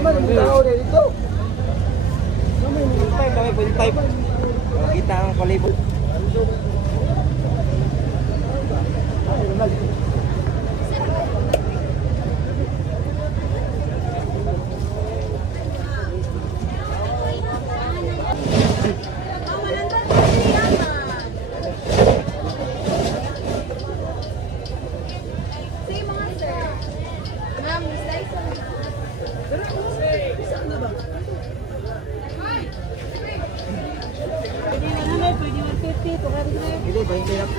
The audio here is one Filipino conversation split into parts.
naman yung tao na dito. Kami, type. Kita ang palibot. Hindi, 20 lang.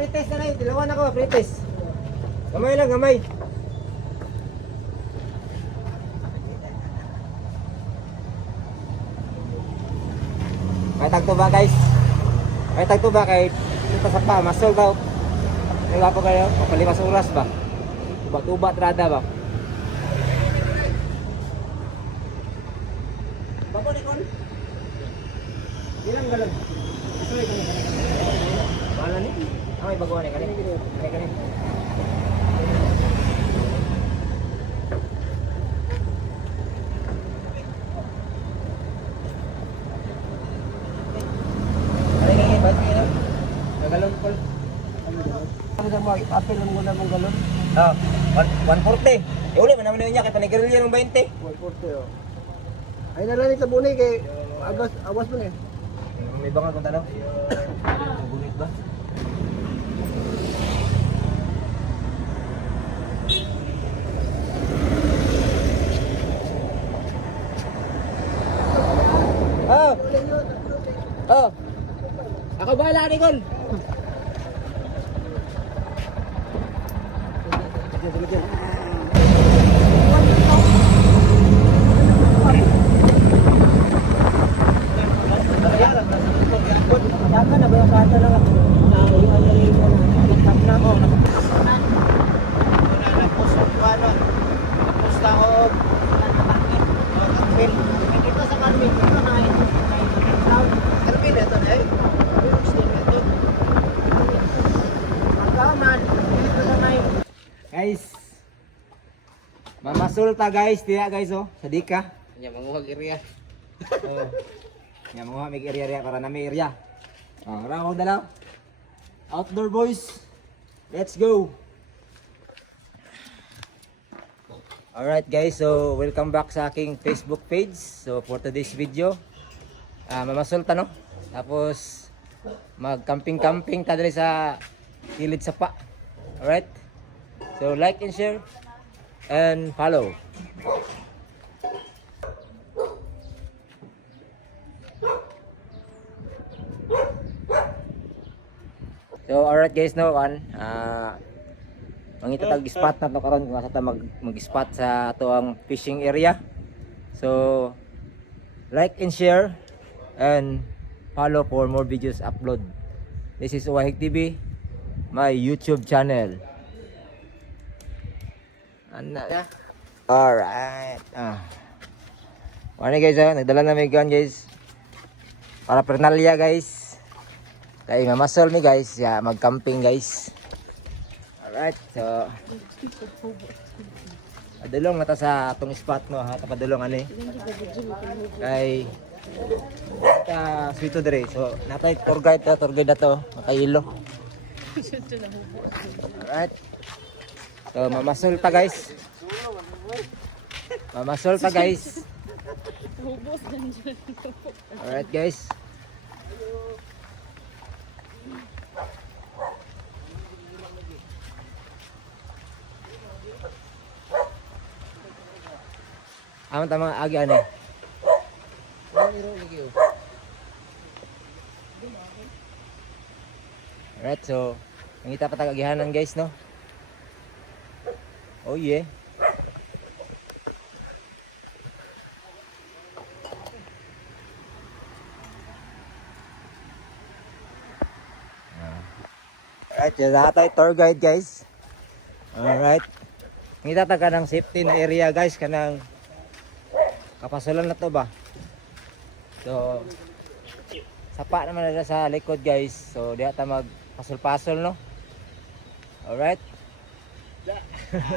Pretest na na yun, dilawan ako, pretest. Gamay lang, gamay. May tagto ba guys? May tagto ba kahit ito sa pa, masol daw. May wapo kayo, kapalimas oras ba? Tuba-tuba, trada ba? Bago ni Kon? Ilang galon? Isuloy ko ni kanina. Bahala ni? May baguhan eh, kanina. Kanina. Galon call. Ano na mo, apel lang muna mong galon. 140. Uli man naman niya kay panigarilya ng 20. 140 oh. Ay nalang ito bunay kay awas mo eh. May bangal kung tanong. Gunit ba? Oh. Ako bahala ni Kon. Dapat na ba yung kata lang ako? Yung ano rin mo na na ako. Napos ang ano. Napos na ako. Carmen. Dito sa Carmen. Dito na eh. Carmen ito na eh. Guys, mamasulta guys, tiya guys oh, sadika. Nya manguhag area. Oh. Nya manguhag mig area para na may area. Oh, ramong dalaw. Outdoor boys. Let's go. Alright guys, so welcome back sa aking Facebook page. So for today's video, mamasulta no. Tapos mag-camping-camping ta diri sa kilid sapa. Alright. So like and share and follow. So alright guys no kan mangita tag spot na to karon kung asa ta mag-spot sa ato ang fishing area. So like and share and follow for more videos upload. This is Wahig TV, my YouTube channel. Alright. Ano guys, nagdala na may gun guys. Para pernalya guys. Kaya mamasol mi guys, mag-camping guys. Alright, so padulong na ta sa atong spot no ha, padulong ani. Kay ta sweeto dire. So natay tour guide na to, makayilo. Alright. So mamasol ta guys. Mamasol ta guys. Alright guys. Aman ta mga agi ani. Alright, so nangita pa tagagihanan guys no. Oh yeah. Alright, so natay tour guide guys. Alright. Ngita ta kanang safety na area guys, kanang kapasolan na to ba. So sapa naman na sa likod guys. So diha ta magpasol-pasol no. Alright.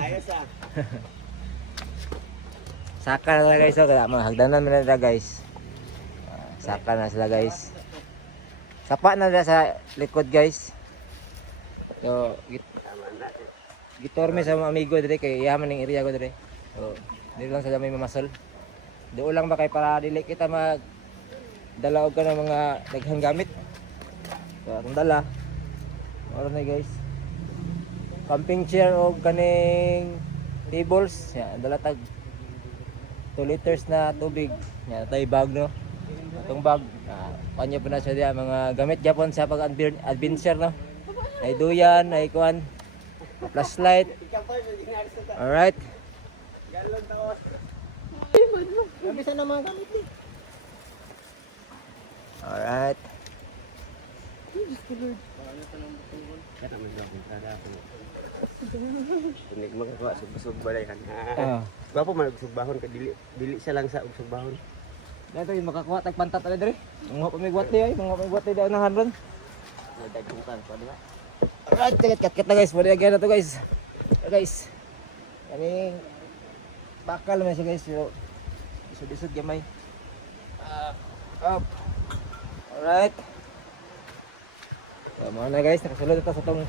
Ayos ah. Saka na guys, so kaya hagdanan na nila guys. Saka na sila guys. Sapa na nila sa likod guys. So gitorme sa mga amigo dire kay yaman ning area ko dire. So dili lang sa may mamasol. Doon lang ba kay para dili kita mag dala og ka ng mga daghang gamit. So atong dala. Oro na guys. Camping chair o kaning tables. Yan, dala tag 2 liters na tubig. Yan, tay bag no. Atong bag, kanya pa na siya diya mga gamit Japon sa pag-adventure no. Ay duyan, ay kuan, flashlight. Alright. Bisa na mga gamit ni. Alright. Kunik magawa sug balay kan. Ah. Gwapo man sugbahon ka dili siya lang sa sugbahon. Dito yung makakuha tag pantat ala dire. Mga pamigwat ni ay, mga pamigwat ni daw na hanron. Nagdagutan pa diba? Alright, kat na guys, pwede agad na to guys. Guys. Kaning bakal man siya guys, pero isod-isod gamay. Up. Alright. So, mga na guys, nakasulod ito sa tong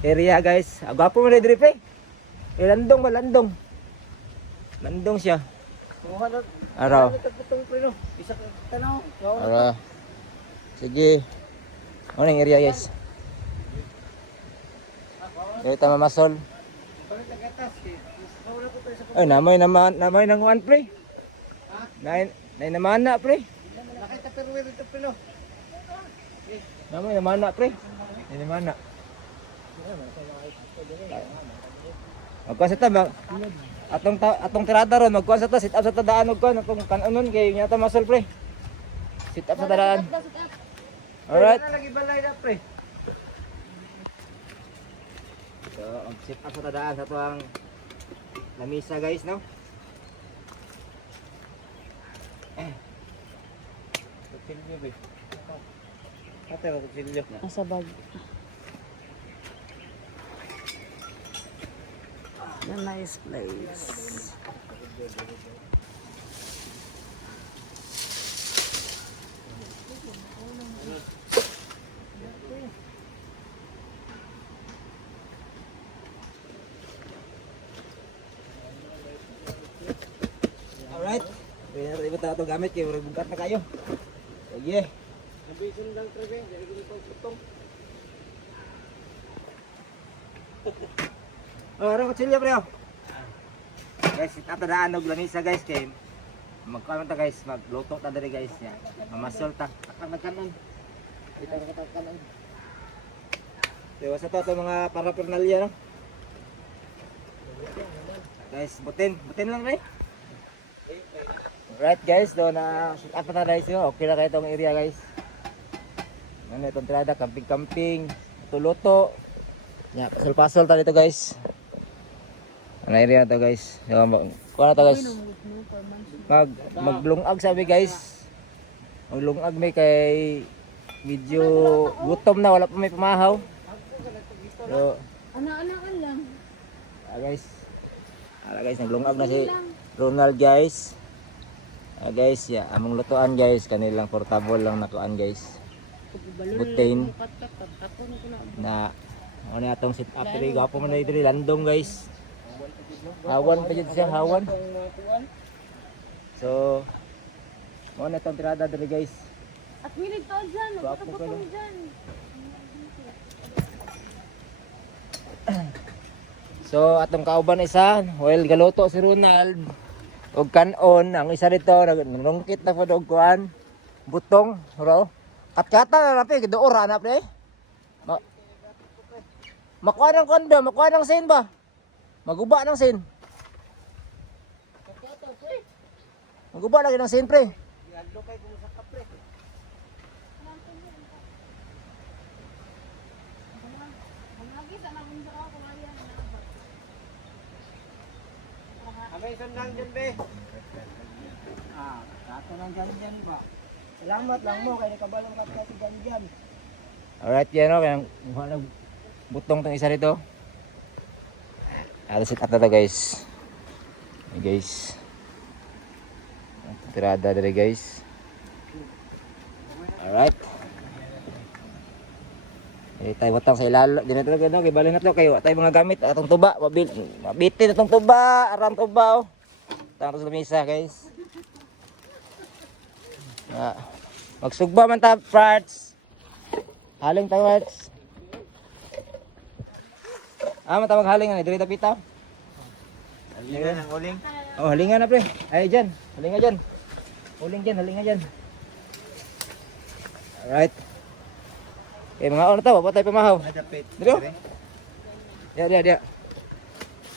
area guys. Agwapo mo na dire pre. Landong ba, landong. Landong siya. Kuha na. Araw. Tagputong preno. Isa ka tanaw. Ara. Sige. Ano yung area guys? Dito mamasol. Ay, namay ng one pre. Nay naman na pre. Nakita pero ito preno. Namay naman na pre. Nay naman na. Magkuha sa ta atong tirada ron, magkuha sa ta sit up sa tadaan og kon atong kananon kay nya ta masol pre. Sit up sa tadaan. Alright. Lagi balay na pre. So, sit up sa tadaan sa tuang lamisa guys, no? Kutsilyo ba? Ate ra kutsilyo. Nasa bag. A nice place. Alright. Pwede natin ibig ito gamit kayo. Bugat na kayo. Sige. Nabisun lang trebe, dili ko pang putong. Ano kutsilyo pre? Guys, sit up tadaan og lamisa guys kay magkuha ta guys, magluto ta diri guys ya. Mamasol ta. Akang nagkanon. Dito ka kanon. Diba sa to mga paraphernalia no? Guys, butin lang pre. Alright guys, do na sit up na guys yo. Okay na kayo tong area guys. Ano itong tirada, camping, luto. Ya, pasol-pasol ta dito guys. Ano area to guys. So, kuha na to guys. Maglungag sabi guys. Maglungag may kay medyo gutom na, wala pa may pamahaw. So, Anak-anakan lang. guys. Guys, naglungag na si Ronald guys. Guys, among lutuan guys, kanilang portable lang nakuan guys. Butane na ano atong sit up diri gapo man diri landong guys. Hawan pa jud siya, hawan. So, mo na tong tirada diri guys. At minit to dyan. Magkakabutong dyan. So, atong kauban isa, well galuto si Ronald. Og kanon, ang isa dito nangungkit na pod og kuan, butong, ro. Katkata na napi, giduora na pre. Makuha ng kondo, makuha ng sin ba? Maguba ng sin. Maguba lagi ng sin pre. Amay sandang dyan, be. Kato lang dyan ba? Salamat lang mo, kaya nakabalong ka kasi dyan. Alright, yan o, kaya butong tong isa rito. Sit up na to guys. Hey, guys. Tirada dali guys. Alright. Tayo butang sa ilalo. Di na talaga no, kay balik na to kayo. Tayo mga gamit atong tuba, mabitin atong tuba, aram tuba oh. Tara sa lamisa guys. Magsugba man ta parts. Haling tayo parts. Matawag haling ani diri tapita. Halingan ang uling. Oh, halingan na pre. Ay diyan, halingan diyan. Uling diyan, halingan diyan. Alright. Mga ono ta, pa tayo pamahaw. Adapit. Dito.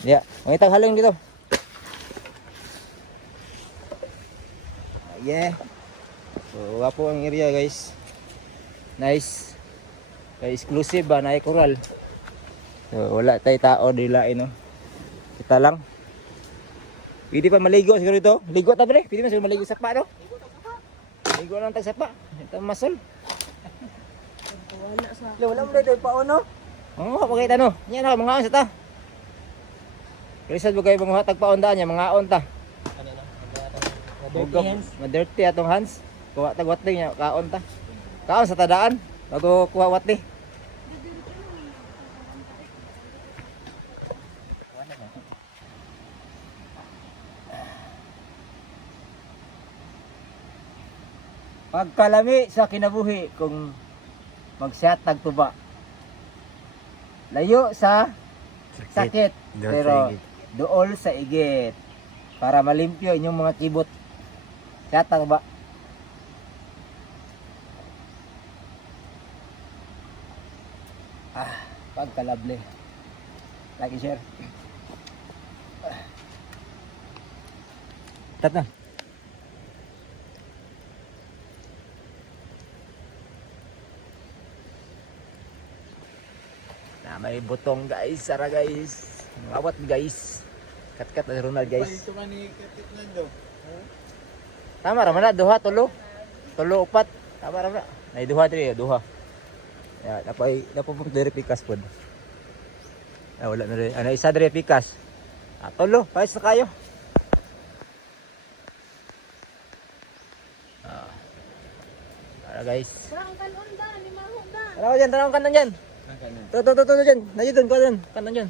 Dia. Mangitang haling dito. Yeah. So, wapo ang area guys. Nice. Kay exclusive ba na coral. So, wala tayo tao dilain no. Kita lang. Pwede pa maligo siguro ito. Ligo ta pre. Pwede man siguro maligo sa pa no. Ligo lang tag sa pa. Ito masol. Wala mo dito pa ono. Oo, pakita no. Yan na mga on sa ta. Krisad bagay mga hatag pa onda niya, mga on ta. Dirty hands. Dirty atong hands. Kuha tag watling niya, kaon ta. Kaon sa tadaan bago kuha watli. Pagkalami sa kinabuhi kung magsyat tagtuba. Layo sa sakit, pero dool sa igit para malimpyo inyong mga kibot. Syat tagtuba. Pagkalable. Like and share. Tata. May butong guys, sara guys. Awat guys. Kat-kat na Ronald guys. Tama ra man na duha tulo. Tulo upat. Tama ra man. Nay duha diri, duha. Ya, napay diri pikas pod. Wala na rin. Ano isa diri pikas. Tulo, pais na kayo. Para guys. Parang kanon da, ni Maho da. Tanaw kanan dyan. Tuh dyan. Nandiyan ko dyan. Kanan dyan.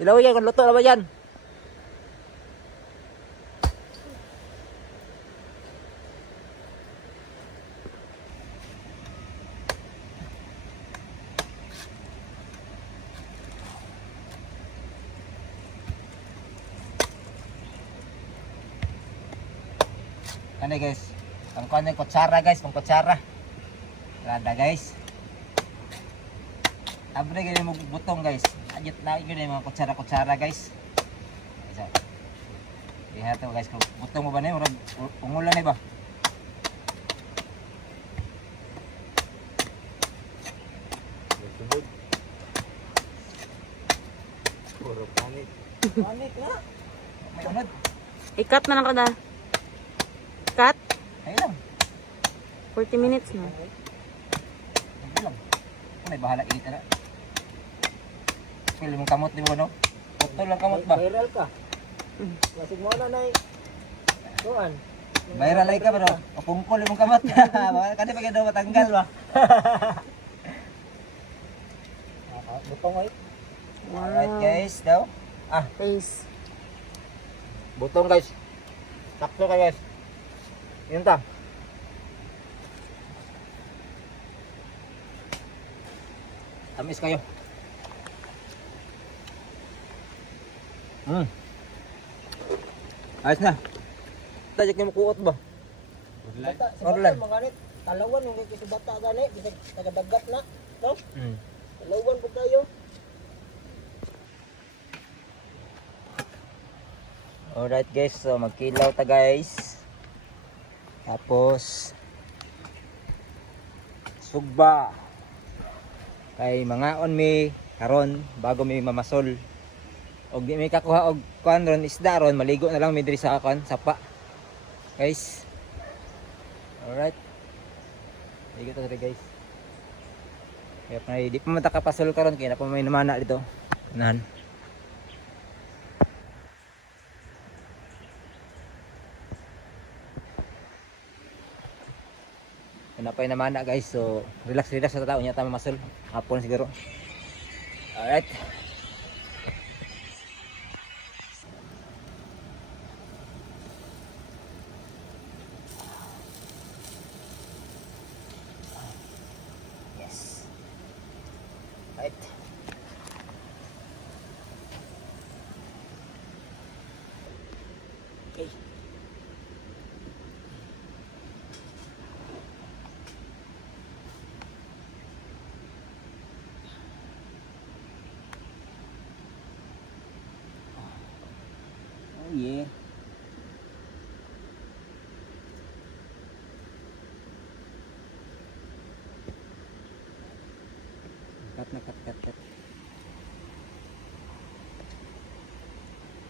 Ilaw yan, kung luto na ba yan? Ano guys? Ang kuha ng kutsara guys, pang kutsara. Rada guys. Abre gani mo butong guys. Ajit na gyud mga kutsara guys. So. Diha to guys, butong mo ba ni murag ungulan ni ba? Panik na. May unod. I-cut na lang kada. Cut? Ayun lang. 40 minutes na. Ayun lang. May bahala init na. Pili mong kamot di mo no? Putol lang kamot ba? Viral ka. Klasik mo na na kuan. Viral ay ka ba no? O pungkol mong kamot. Kani pa daw matanggal ba? Butong ay. Alright guys, daw. Face. Butong guys. Sakto ka guys. Yun ta. Tamis kayo. Ayos na. Tajak niyo makuot ba? Bata, Orlan. mga ganit. Talawan yung kay bata gani, bisag tagadagat na, no? Talawan po kayo. Alright guys, so magkilaw ta guys. Tapos sugba. Kay mga on mi karon bago mi mamasol. Og di mi kakuha og kuan ron isda ron, maligo na lang mi diri sa kuan sapa. Guys. Alright. Ligo ta diri guys. Kaya pa di pa man ta kapasol karon kay na pa may namana dito. Nan. Napay naman na guys, so relax sa tao niya tama masul hapon siguro. Alright. Yes. Right. Okay. Oh yeah. Cut.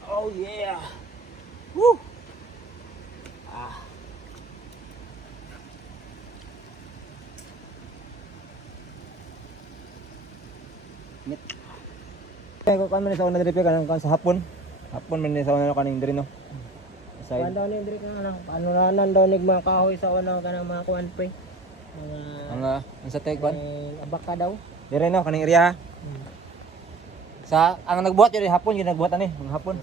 Oh yeah. Woo. Nit. Kaya ko kan man sa una diri kan sa hapon. Hapon man sa una kaning diri no. Side. Paano ni diri ka lang? Paano nanan daw nig mga kahoy sa una kanang mga kuan pre? Mga Ang sa tag kwan. abaka daw. Dire no kaning area. Sa ang nagbuhat yun hapon yung nagbuhat ani, ng hapon.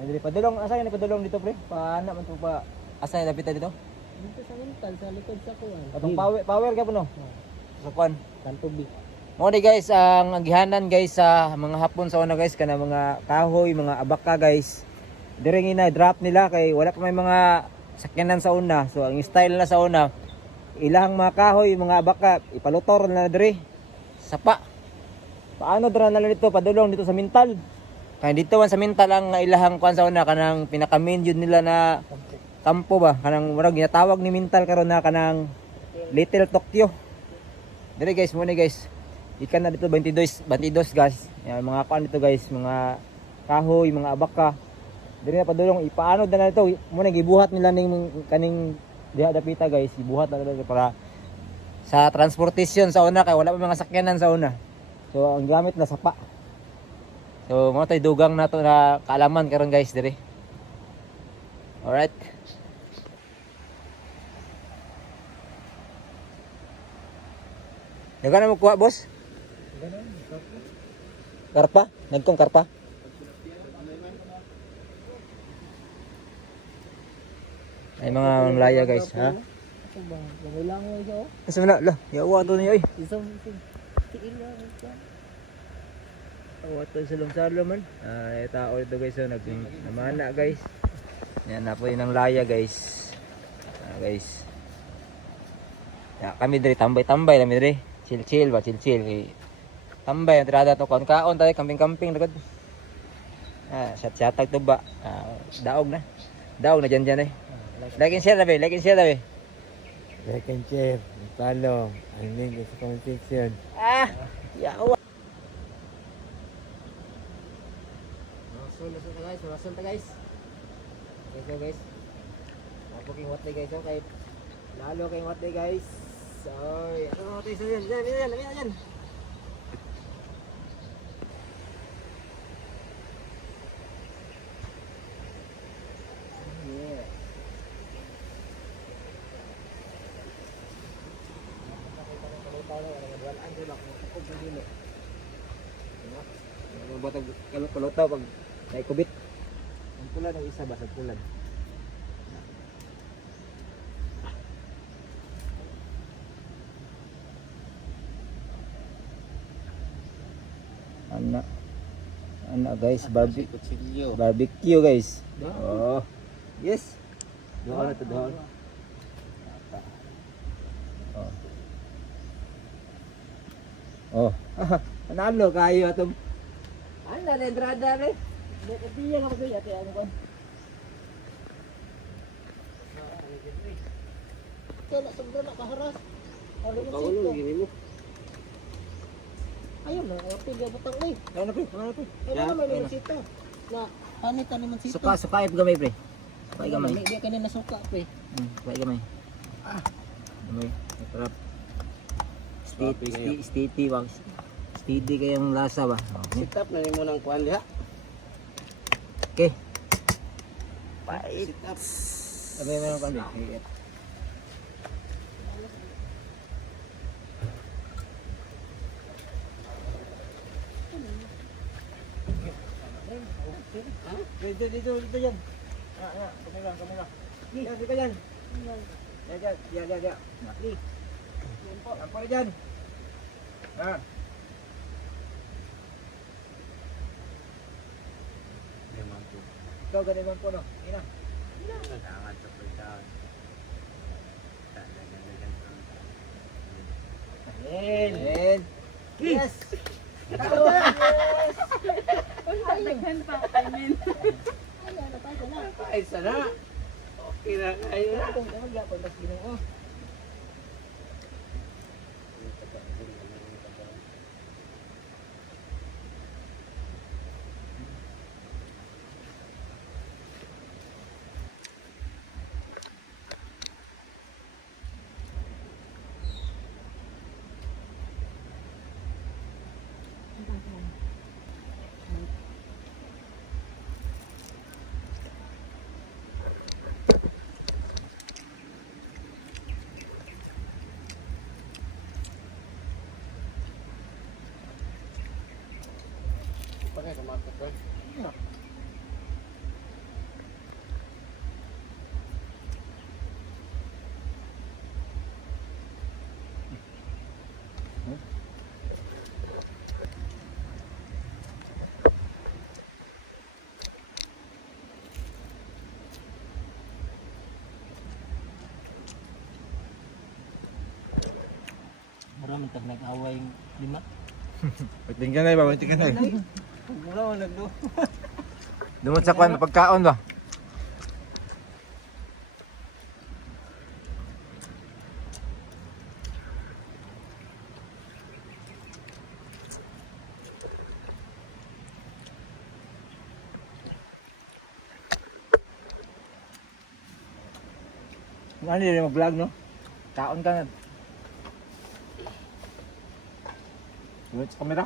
Ay diri padulong asa ni padulong dito pre? Paana man to pa asa ni dapita dito? Dito sa mental sa likod sa kuan. Atong power gyapon no. Sa kwan. Kantubi. Mo di guys ang agihanan guys sa mga hapon sa una guys kana mga kahoy, mga abaka guys. Dire ngina drop nila kay wala pa may mga sakyanan sa una. So ang style na sa una ilang mga kahoy, mga abaka ipalutor na dire. Sapa. Paano dra na dito padulong dito sa mental? Kaya dito man sa mental ang ilahang kuan sa una kanang pinaka-main yun nila na kampo ba kanang murag ginatawag ni mental karon na kanang Little Tokyo. Dire guys mo ni guys. Ikan na dito 22 guys. Yan mga kuan dito guys, mga kahoy, mga abaka. Dire na padulong ipaano na dito mo na gibuhat nila ning kaning diha dapita guys, ibuhat na dito para sa transportation sa una kay wala pa mga sakyanan sa una. So ang gamit na sapa. So mo tay dugang nato na kaalaman karon guys dire. Alright. Dagan na mo kuha boss? Karpa? Nagkong karpa? Ay mga malaya guys, ha? Ako ba? Langoy lang ito. Asa na la, yawa to niya oy. Isang tiil lang ito. Yawa to sa lumsalo man. Ay tao dito guys, so namana guys. Yan na po yun ang laya guys. Guys. Ya, kami diri tambay-tambay kami diri. Chill ba, chill. Tambay ang tirada to kaon tayo camping lagod. Shot-shotag to ba. Daog na. Daog na dyan eh. Like and share na be. Like and share, follow, and link in the comment section. Yawa. rason ta guys. Okay, so guys. Ako king what day guys, okay. Lalo kayong what day guys. So, ano tayo sa yan? Yan. Yeah. Kalutaw pag naikubit. Ang pula ng isa ba sa pulan? Ana guys, barbecue guys. Oh. Yes. Doon na to doon. Oh. Oh. Nanalo kayo atong. Anda na entrada re. Diyan ako sa ate ano kon. Kaya sobra na kaharas. Ano yung Paulo sito? gini mo. Ayun na, ay pili butang eh. Ano pre? Ay na naman yung sito. Na hanit na naman sito. Suka gamay pre. Suka gamay. Hindi ka na nasuka pe. Suka gamay. Gamay. Sarap. Steady wag. Steady kayong lasa ba? Okay. Sit up na rin mo ng kuhan diha. Okay. Sit up. Abay meron pa din. Dito yan. Kamila. Yan, dito yan. Yan. Ampo na dyan. Ikaw ganun man po, no? Ina. Ayan. Yes. Ay, sana. Okay na kayo na. Pakai kemarket kan? Iya. Marami tag nag-away yung lima. Tingnan na ba? Tingnan na. Mula ko nagdo. Dumot sa kwan, pagkaon ba? Ano rin mag-vlog, no? Kaon ka na. Dumot sa kamera.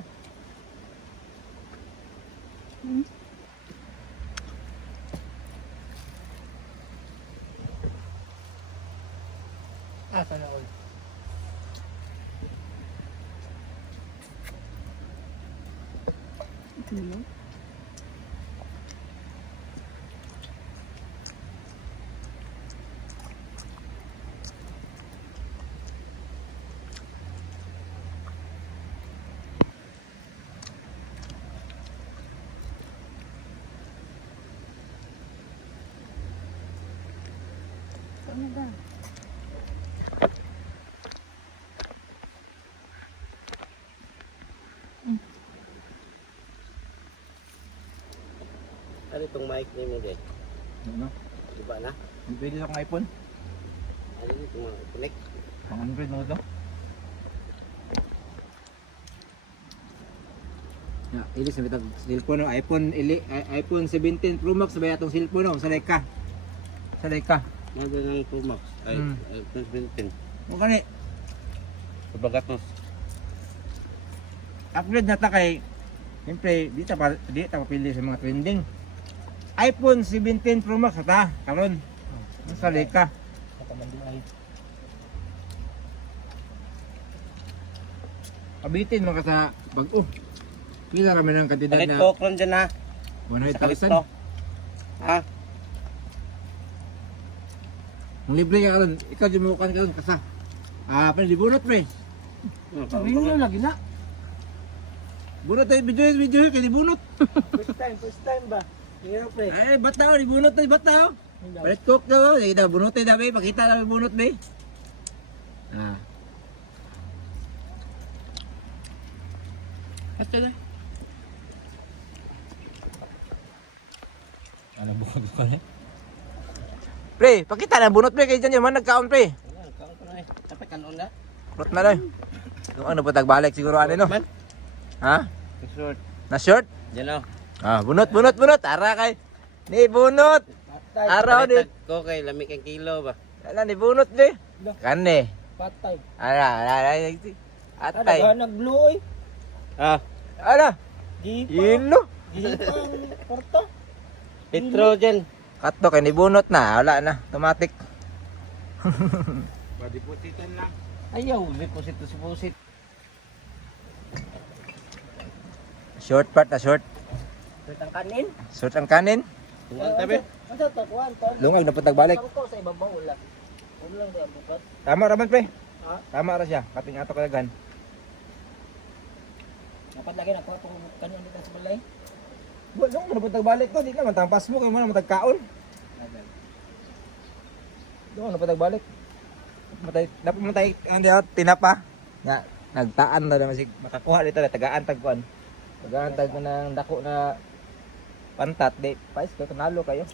Sana all. Ano ba? Ano itong mic ni mo din? Ano? Diba na? Pwede sa akong iPhone. Ano ito mga connect? Pang Android mo ito. Ya, ilis na bitag cellphone no, iPhone 17 Pro Max ba atong cellphone no, sanay ka. Sanay ka. Nado ng Pro Max. Ay, Hmm. Philippine. Mo kani Sabagat mo. upgrade na ta kay siyempre di ta mapili sa mga trending. iPhone 17 Pro Max ta karon. Sanay ka. Abitin mo ka sa bag-o. Pila rami ng kantidad Palit na ko kron dyan ha. Palit 100,000. ko. Ha? Ang libre ka karon, ikaw jumukan karon kasa. Pwede bunot pre. Sabihin nyo lagi na. Bunot tayo video kay bunot. First time ba? Hero pre. Ay, bataw, di bunot tayo bataw. Palit cook daw, sige daw bunot tayo daw, pakita lang bunot be. Ito na. Ano buka-buka na? Pre, pakita na bunot pre kay diyan man nagkaon pre. Ayan, kaon ko na eh. Dapat kanon na. Brot na lang. Yung ano pa tagbalik siguro ano no? Ha? Short. Na short? Dyan o. Bunot. Ara kay. Ni bunot. Araw di. Ko kay lamig ang kilo ba? Ala ni bunot di. Kane. Patay. Ara. Atay. Nag-blue oy. Ah, Ala. Gipa. Ilo. Gipang porta. Petrogen. Kato kay ni bunot na. Wala na. Automatic. Badipusitan lang. Ayaw, deposit to deposit. Short part na short. Ito ang kanin. Short ang kanin. Tungan tabi. Ano to kuan to? Lungag na patagbalik. Ko sa ibabaw wala. Wala lang sa bukat. Tama raman pre. Ha? Tama ra siya. Kaping ato kalagan. Dapat lagi na ko itong kanin dito sa balay. Wala mo na patagbalik to. Di naman tampas mo kay mo na matagkaon. Doon na patagbalik. Dapat mo tayo tinapa. Nga, nagtaan na naman sig makakuha dito na tagaan tagkuan. Tagaan tag ng dako na pantat di pais ko tunalo kayo.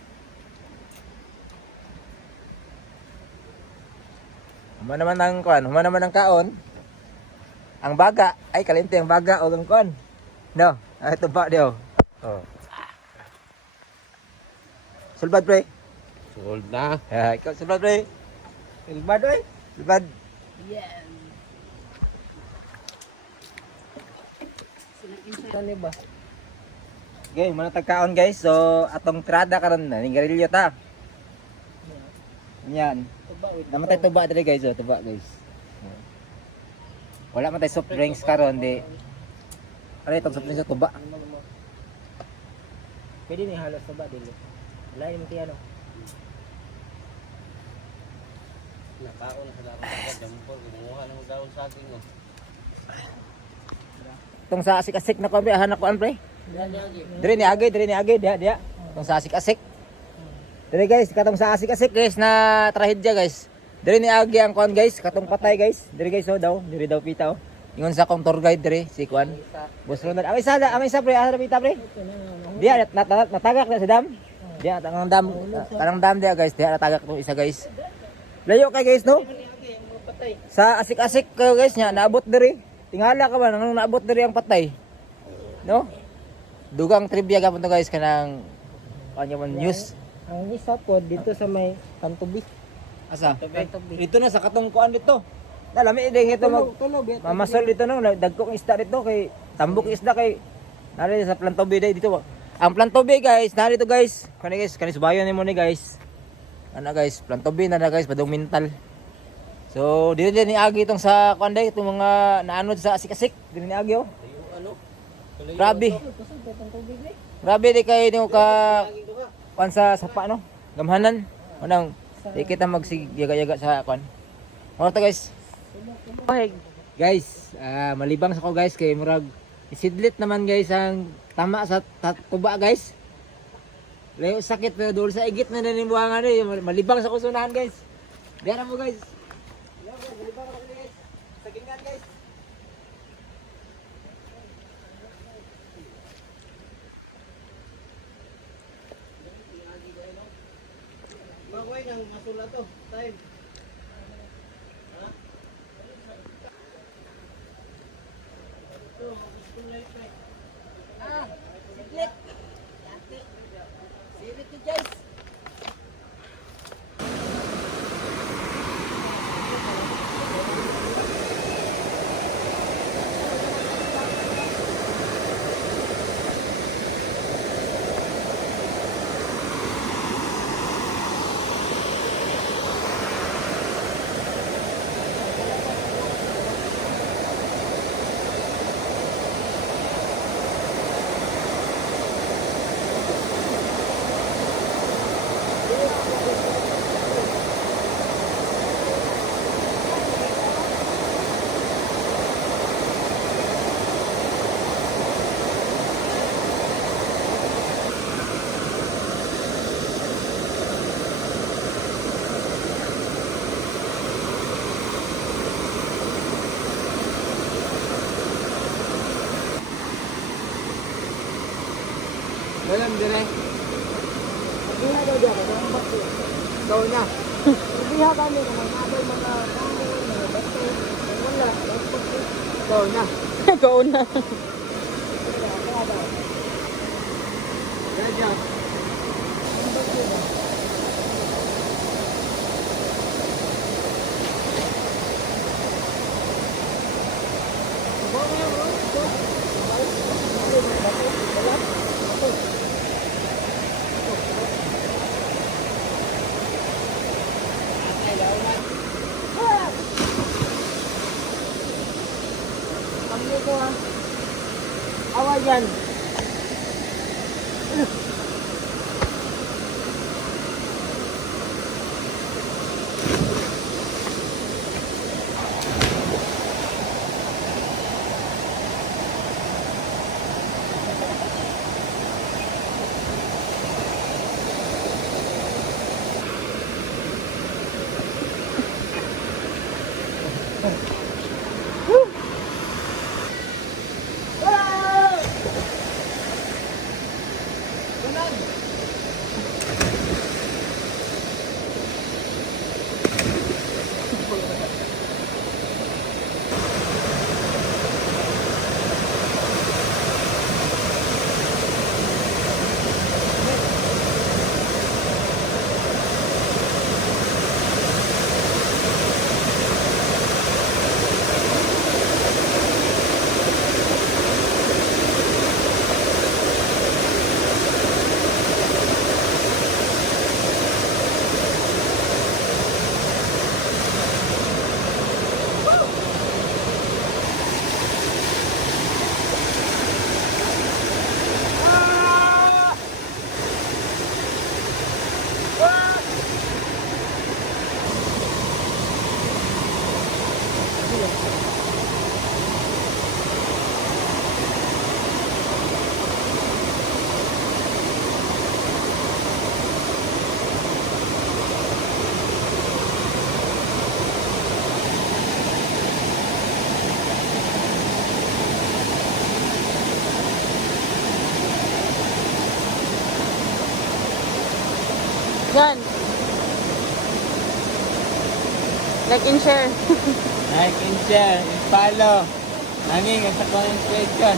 Huma naman ang kuan, huma naman ang kaon. Ang baga, ay kalimte ang baga o ang kuan. No, ay tuba dio. Oh. Sulbad pre. Sold na. Ikaw sulbad pre. Ilbad oy. Sulbad. Yeah. Ano ba? Okay, muna tagkaon guys. So, atong trada karon na ningarilyo ta. Yan. Tuba oy. Namatay tuba diri guys, oh, tuba guys. Wala man tay soft drinks karon di. Ano itong soft drinks sa tuba? Pwede ni halos tuba dili. Wala yung tiyano. Nakaon na sa larang agad. Jampol, gumawa ng daon saging o. Itong sa asik-asik na ko pre, hanak ko an pre. Diri ni Agay, dia. Itong sa asik-asik. Diri guys, katong sa asik-asik guys na trahedya guys. Diri ni Agay ang kuan guys, katong patay guys. Diri guys oh daw, diri daw pita oh. Ingon sa akong tour guide diri si kuan. Boss Ronald. Amay sa pre, asa pita pre. Dia natagak na sa dam. Dia tanang dam dia guys, dia natagak tong isa guys. Layo kay guys no. Sa asik-asik kayo guys nya naabot diri. Tingala ka ba nang naabot diri ang patay? No? Dugang trivia gapon to guys kanang kanya man news. Ang isa po dito sa may Kantubi. Asa? Dito na sa katong kuan dito. Nalami din ito mag Tulog. mamasol dito no, dagkong isda dito kay tambok isda kay nari sa Plantobi day dito. Ang Plantobi guys, narito guys. Kani guys, kani subayon nimo ni guys. Ana guys, Plantobi na guys, padung mental. So, dito din ni Agi itong sa kuanday, itong mga naanod sa asik-asik. Dito ni Agi oh. Grabe. Grabe di kayo nyo ka kuan sa sapa no. Gamhanan. Manang di kita magsiyaga-yaga sa kuan. Ano to guys? Guys, malibang sa ko guys kay murag isidlit naman guys ang tama sa tuba guys. Layo sakit pero dul sa igit na nanimbuangan eh. Malibang sa kusunahan guys. Diyan mo guys. Malibang na guys. Sa gingan guys. Bagoy ng masula to. Time. ikaw na. Ibiha kami kung mga mga kahoy, mga bato. Wala, dapat Ikaw na. Ikaw na. Raja. Kami ko ha. Awa yan. Yan. Like and share. Like and share, and follow. Nanging sa comment section.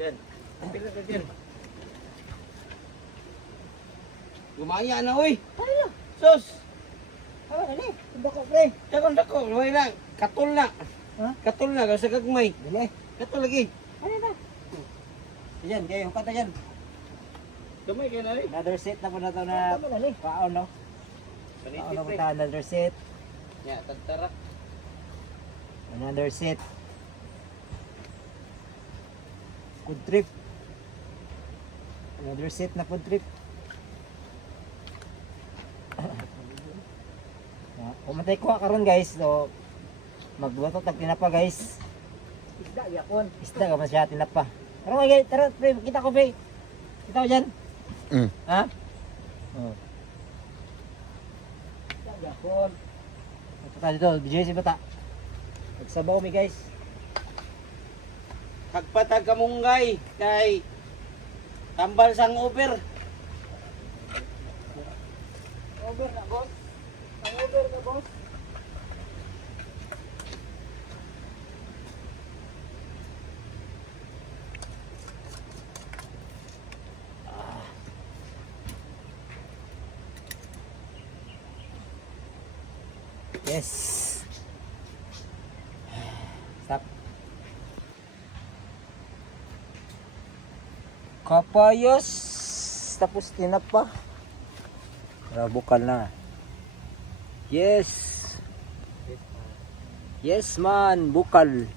Yan. Pila ka dyan. Gumaya na, uy. Sus! Awa na ni. Bako pre. Dakon dako, luway na. Katol na. Ha? Katol na, kasi kagmay. Dili. Katol lagi. Ano na? Yan, kayo, kata yan. Gamay kayo na rin. Another set na po na ito na Tama na ni. paon, no? Panitip Paon na po rin. ta, another set. Ya, tagtara. Another set. Food trip. Another set na food trip. Pumatay ko karon guys. So, magluto tag tinapa guys. Isda yapon. Isda ka siya tinapa. Tara mga guys, tara pre, kita ko pre. Kita ko dyan. Ha? Oh. Isda yapon. Bata dito, DJ si Bata. Nagsabaw mi guys. Kagpatag kamunggay kay tambal sang over. Over na boss. Ang over na boss. Yes. Stop. Kapayas. Tapos tinapa. Bukal na. Yes. Yes man, bukal.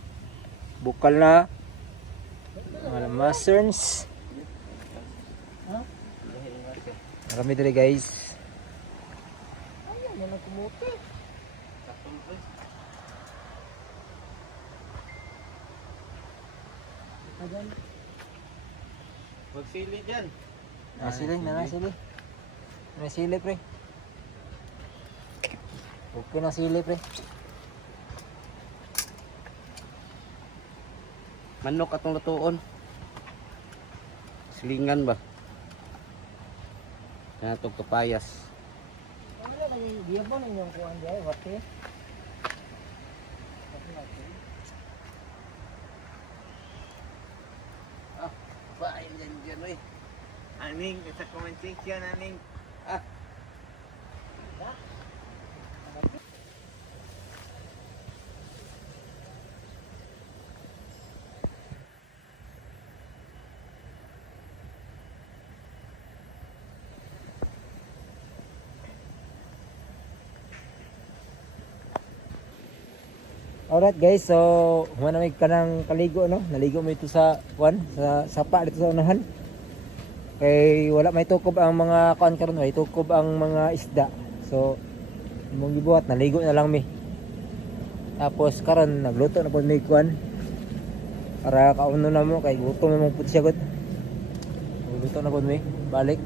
Bukal na. Mga mushrooms. Marami dali guys. Ayan, yan ang kumuti. Ayan. Magsili dyan. Nasili, nasili. Nasili pre. Okay na sili pre. Manok atong lutuon. Silingan ba? Kaya itong kapayas. Wala lagi, diya ba ninyong kuhan diya, wate? Bain dyan eh. Aning, sa comment section, aning. Alright guys, so manamig ka ng kaligo no. Naligo mo ito sa sa sapa dito sa unahan. Kay wala may tukob ang mga kuan karon, may tukob ang mga isda. So imong gibuhat naligo na lang mi. Tapos karon nagluto na pud mi kuan. Para kauno na mo kay gutom na mong pud siya gud. Nagluto na pud mi, balik.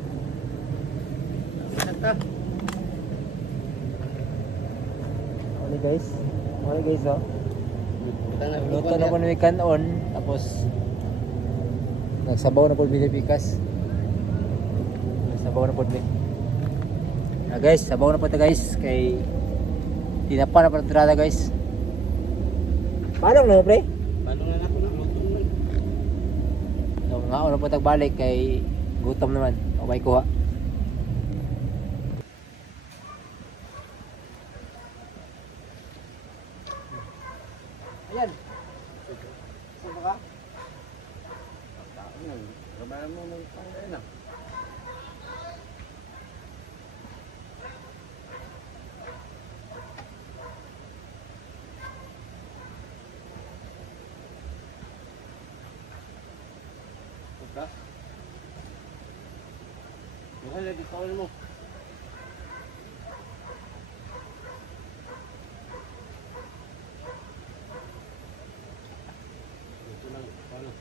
Ano guys? Ano guys oh? Luto na po na may kanon. Tapos nagsabaw na po Pilipikas. Nagsabaw na po mi. Guys, sabaw na po ito guys. Kay tinapa na po ito guys. Paano na pre? Paano na ako ng luto man? So, nga na po ito balik kay gutom naman. O may kuha. Ayan. Sino ka? Gabayan mo ng pangay na. Puta. Mahal na ditawin mo. Ito lang, paano?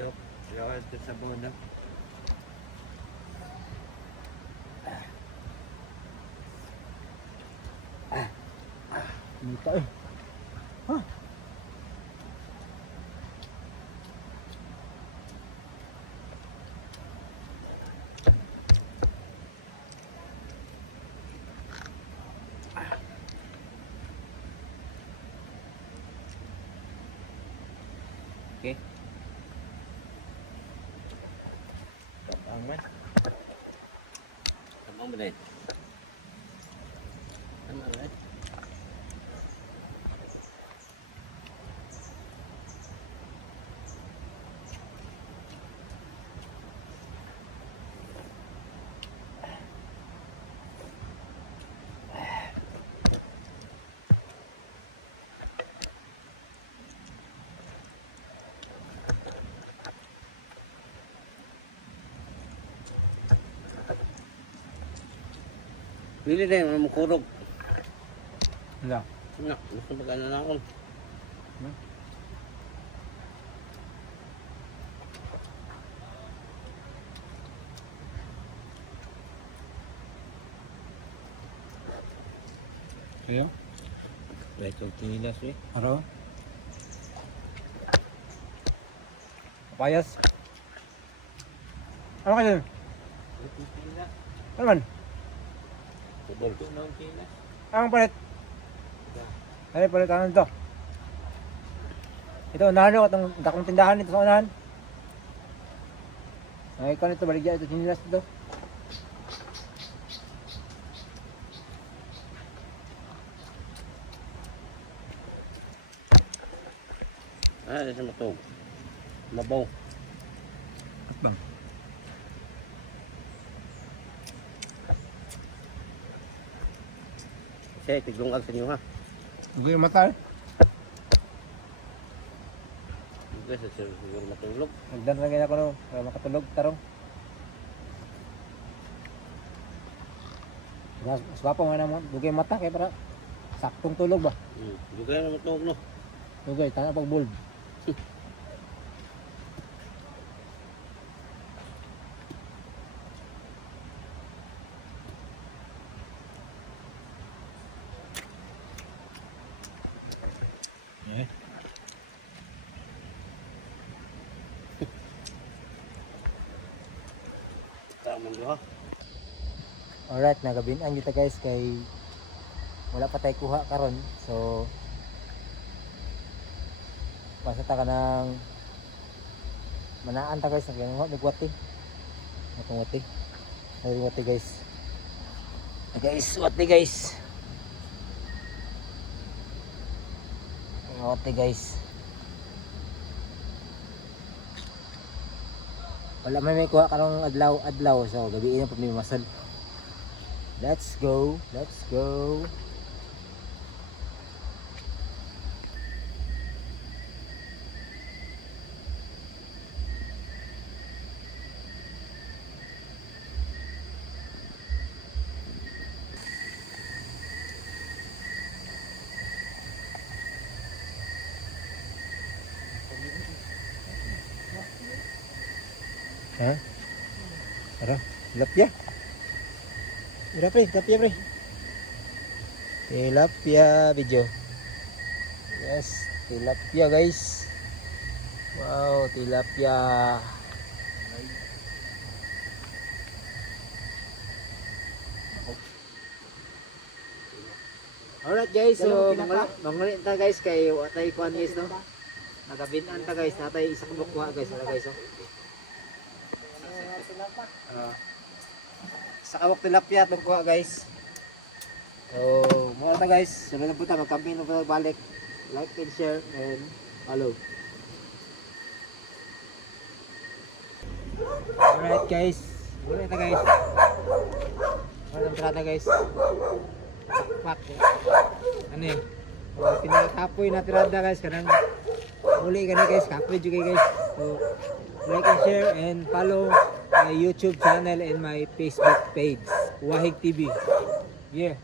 Dok, gawin ito sa bono. Mita eh. Okay. Aman. Tama mo rin. Tama rin. Pili na yung mukurog. Wala. Nak, gusto magkano na ako. Sayo? Right, yung tinilas eh. Ano? Papayas. Ano kayo? Ano man? Tudol. Tunong tinas. Ang palit. Ay, palit ano ito? Ito, unahan nyo. Itong dakong tindahan ito sa unahan. Ay, ikaw nito, baligya. Ito, sinilas ito. Ah, sa matog. Labaw. Bang. Siya, tiglungag sa inyo ha. Huwag yung mata. Hindi sa siguro matulog. Magdan lang ganyan ako no. Para makatulog, tarong. Swapang nga naman. Huwag yung mata. Kaya para saktong tulog ba? Hindi kaya na matulog no. Okay, tanga pag bulb. Tama mo ha. Alright, nagabinaan kita guys kay wala pa tayo kuha karon. So pasata ka ng manaan ta guys, nagwati. Wati. Ay wati guys. Guys, wati guys. Wati guys. Wala may kuha karong adlaw so gabi na pamimasal. Let's go. Ha? Tara, tilapia. Tilapia pre. Tilapia video. Yes, tilapia guys. Wow, tilapia. Alright guys, so mangulit ta guys kay watay kuan guys no. Nagabinan ta guys, natay isa ka bukuha guys, wala guys oh. Sa kawak tilapia itong kuha guys. So muna ta guys, sunod na po tayo, mag-camping na po tayo balik. Like and share and follow. Alright guys, muna ta guys. Muna ang trata guys. Pakpak ano eh, pinakapoy na tirada guys, kanang muli gani guys, kapoy juga guys. So like and share and follow my YouTube channel and my Facebook page, Wahig TV. Yeah.